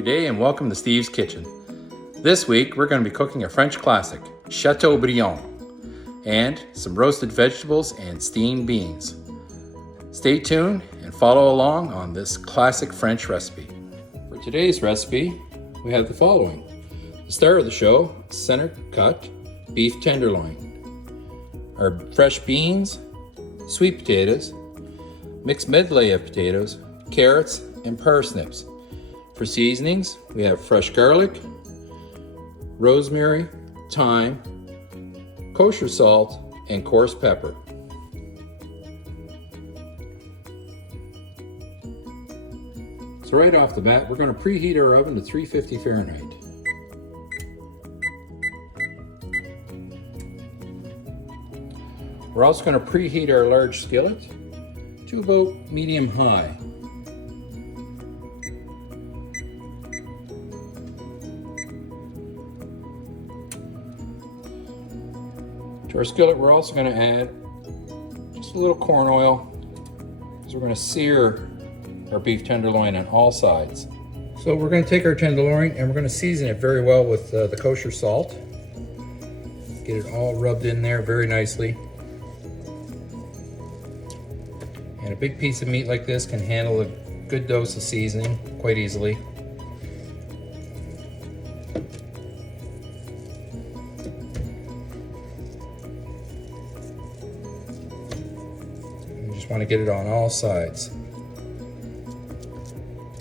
Good day and welcome to Steve's Kitchen. This week we're going to be cooking a French classic, Chateaubriand, and some roasted vegetables and steamed beans. Stay tuned and follow along on this classic French recipe. For today's recipe, we have the following. The star of the show, center cut beef tenderloin, our fresh beans, sweet potatoes, mixed medley of potatoes, carrots, and parsnips. For seasonings, we have fresh garlic, rosemary, thyme, kosher salt, and coarse pepper. So right off the bat, we're going to preheat our oven to 350 Fahrenheit. We're also going to preheat our large skillet to about medium-high. To our skillet, we're also going to add just a little corn oil because we're going to sear our beef tenderloin on all sides. So we're going to take our tenderloin and we're going to season it very well with the kosher salt. Get it all rubbed in there very nicely. And a big piece of meat like this can handle a good dose of seasoning quite easily. You just want to get it on all sides.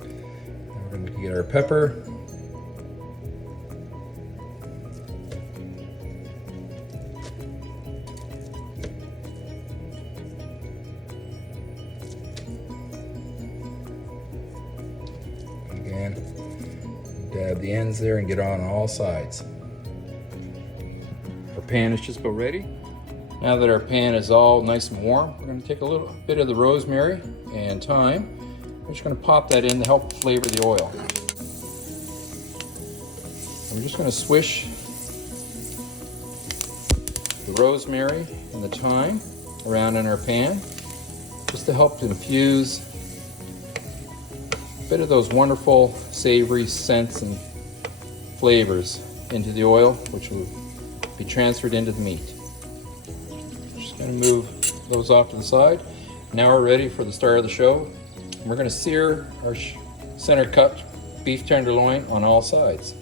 We're going to get our pepper. Again, dab the ends there and get on all sides. Our pan is just about ready. Now that our pan is all nice and warm, we're going to take a little bit of the rosemary and thyme. We're just going to pop that in to help flavor the oil. I'm just going to swish the rosemary and the thyme around in our pan just to help infuse a bit of those wonderful savory scents and flavors into the oil, which will be transferred into the meat. Just going to move those off to the side. Now we're ready for the star of the show. We're going to sear our center cut beef tenderloin on all sides.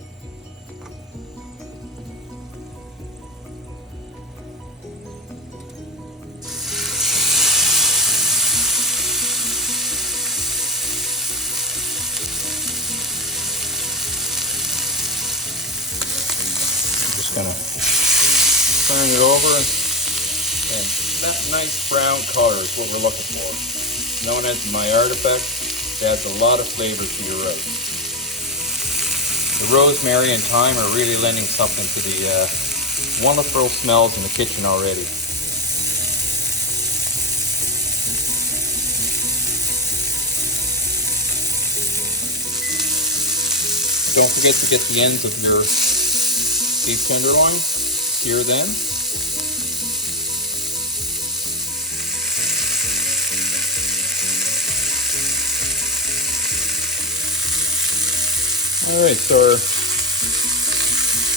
Going to turn it over, and that nice brown color is what we're looking for. Known as my artifact, it adds a lot of flavor to your roast. The rosemary and thyme are really lending something to the wonderful smells in the kitchen already. Don't forget to get the ends of your beef tenderloin, sear them. All right, so our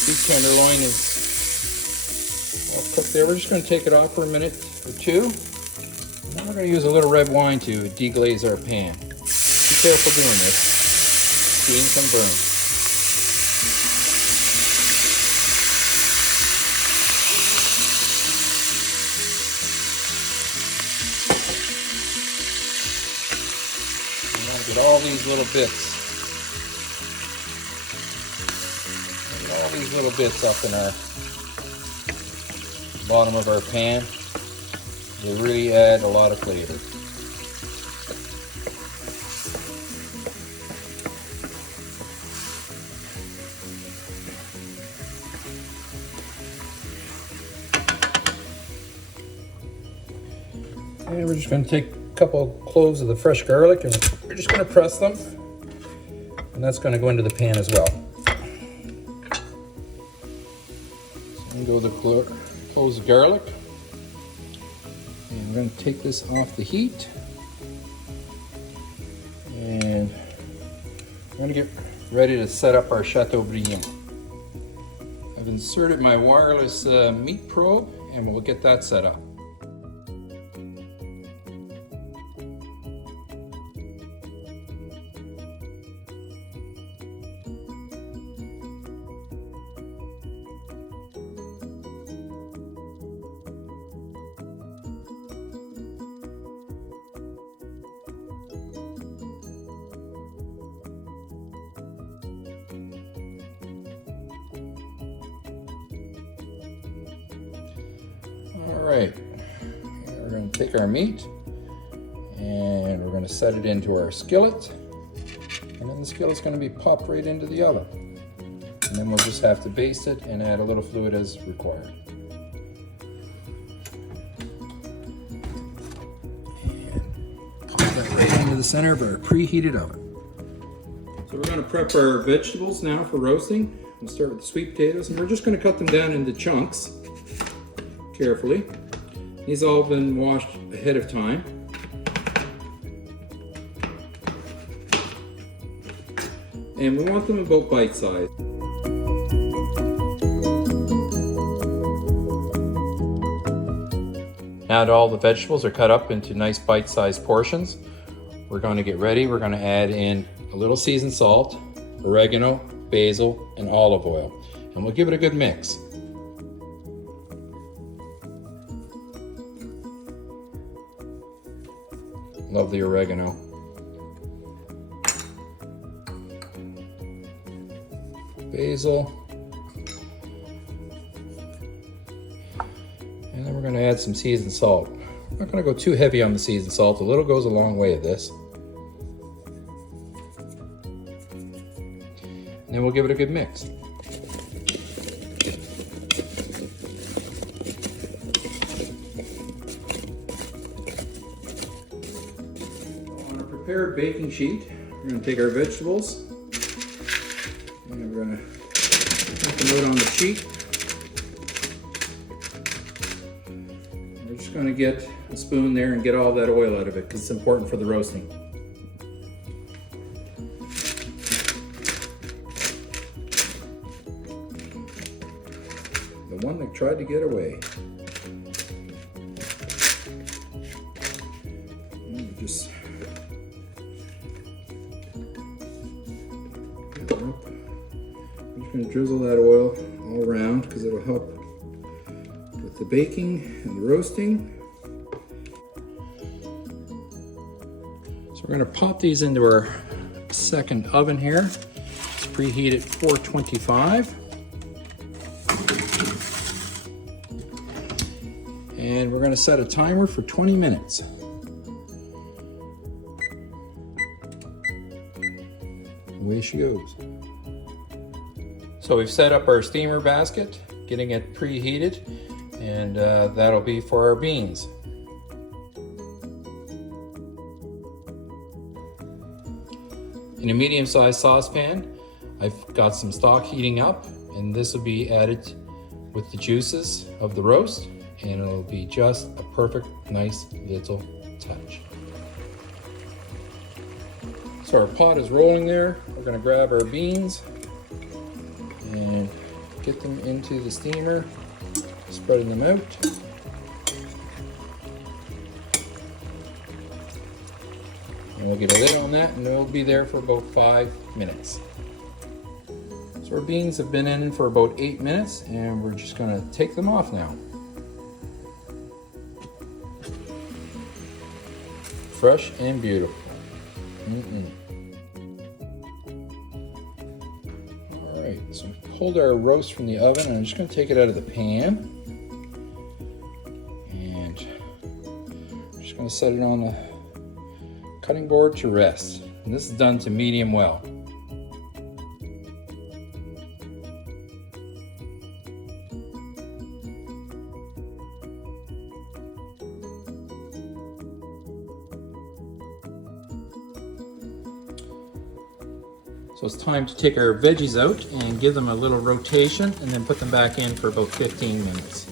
beef tenderloin is all cooked there. We're just going to take it off for a minute or two. Now we're going to use a little red wine to deglaze our pan. Be careful doing this. Steam can burn. Get all these little bits. Get all these little bits up in our bottom of our pan. They really add a lot of flavor. And we're just going to take a couple cloves of the fresh garlic and we're just going to press them, and that's going to go into the pan as well. So I'm going to go the cloves of garlic, and we're going to take this off the heat, and going to get ready to set up our Chateaubriand. I've inserted my wireless meat probe and we'll get that set up. All right, we're going to take our meat and we're going to set it into our skillet, and then the skillet's going to be popped right into the oven, and then we'll just have to baste it and add a little fluid as required. And pop that right into the center of our preheated oven. So we're going to prep our vegetables now for roasting. We'll start with the sweet potatoes, and we're just going to cut them down into chunks carefully. These all been washed ahead of time. And we want them about bite-sized. Now that all the vegetables are cut up into nice bite-sized portions, we're going to get ready. We're going to add in a little seasoned salt, oregano, basil, and olive oil. And we'll give it a good mix. Love the oregano. Basil. And then we're going to add some seasoned salt. I'm not going to go too heavy on the seasoned salt. A little goes a long way of this. And then we'll give it a good mix. Prepared baking sheet. We're going to take our vegetables and we're going to put them out on the sheet. We're just going to get a spoon there and get all that oil out of it because it's important for the roasting. The one that tried to get away. And just I'm just going to drizzle that oil all around because it'll help with the baking and the roasting. So we're going to pop these into our second oven here. It's preheated 425. And we're going to set a timer for 20 minutes. Away she goes. So we've set up our steamer basket, getting it preheated, and that'll be for our beans. In a medium-sized saucepan, I've got some stock heating up, and this will be added with the juices of the roast, and it'll be just a perfect, nice little touch. So our pot is rolling there. We're going to grab our beans and get them into the steamer, spreading them out. And we'll get a lid on that and they'll be there for about 5 minutes. So our beans have been in for about 8 minutes and we're just going to take them off now. Fresh and beautiful. All right, so we pulled our roast from the oven and I'm just going to take it out of the pan. And I'm just going to set it on the cutting board to rest. And this is done to medium well. So it's time to take our veggies out and give them a little rotation and then put them back in for about 15 minutes.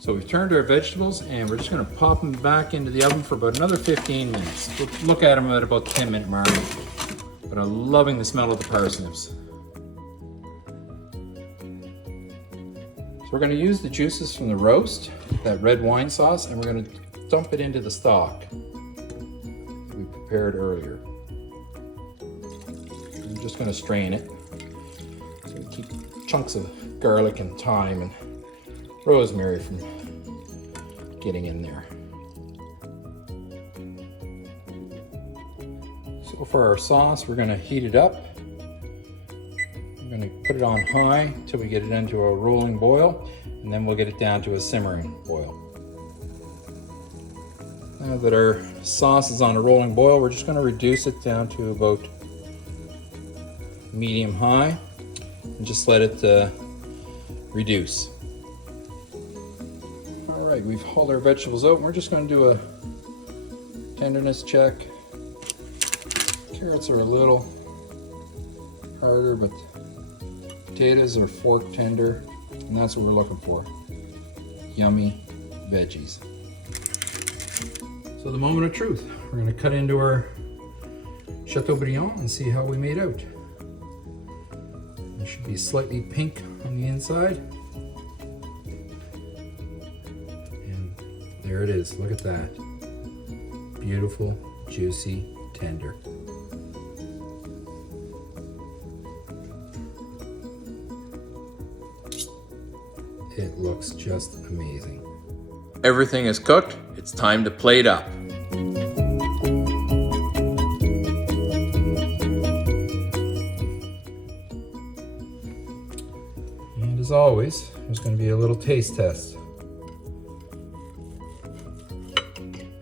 So we've turned our vegetables and we're just going to pop them back into the oven for about another 15 minutes. We'll look at them at about 10-minute mark. but I'm loving the smell of the parsnips. So we're going to use the juices from the roast, that red wine sauce, and we're going to dump it into the stock we prepared earlier. I'm just going to strain it. So we keep chunks of garlic and thyme and rosemary from getting in there. So for our sauce, we're going to heat it up. We're going to put it on high till we get it into a rolling boil, and then we'll get it down to a simmering boil. Now that our sauce is on a rolling boil, we're just going to reduce it down to about medium-high and just let it reduce. All right, we've hauled our vegetables out, and we're just going to do a tenderness check. Carrots are a little harder, but potatoes are fork tender, and that's what we're looking for. Yummy veggies. So the moment of truth. We're going to cut into our Chateaubriand and see how we made out. It should be slightly pink on the inside. And there it is. Look at that. Beautiful, juicy, tender. It looks just amazing. Everything is cooked. It's time to plate up. And as always, there's going to be a little taste test.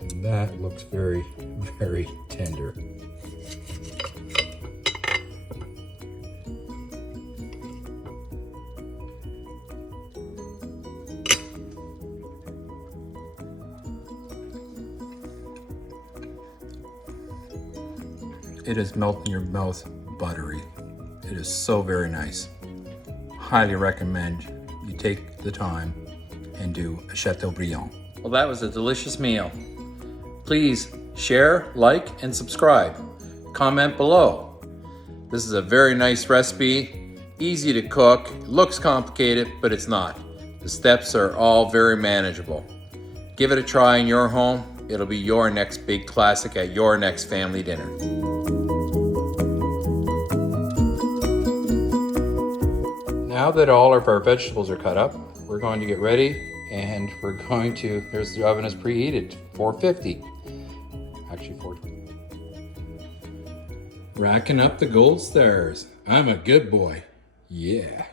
And that looks very, very tender. It is melt in your mouth buttery. It is so very nice. Highly recommend you take the time and do a Chateaubriand. Well, that was a delicious meal. Please share, like, and subscribe. Comment below. This is a very nice recipe, easy to cook. It looks complicated, but it's not. The steps are all very manageable. Give it a try in your home. It'll be your next big classic at your next family dinner. Now that all of our vegetables are cut up, we're going to get ready, and we're going to, there's the oven is preheated, 450. Actually 420. Racking up the gold stars. I'm a good boy. Yeah.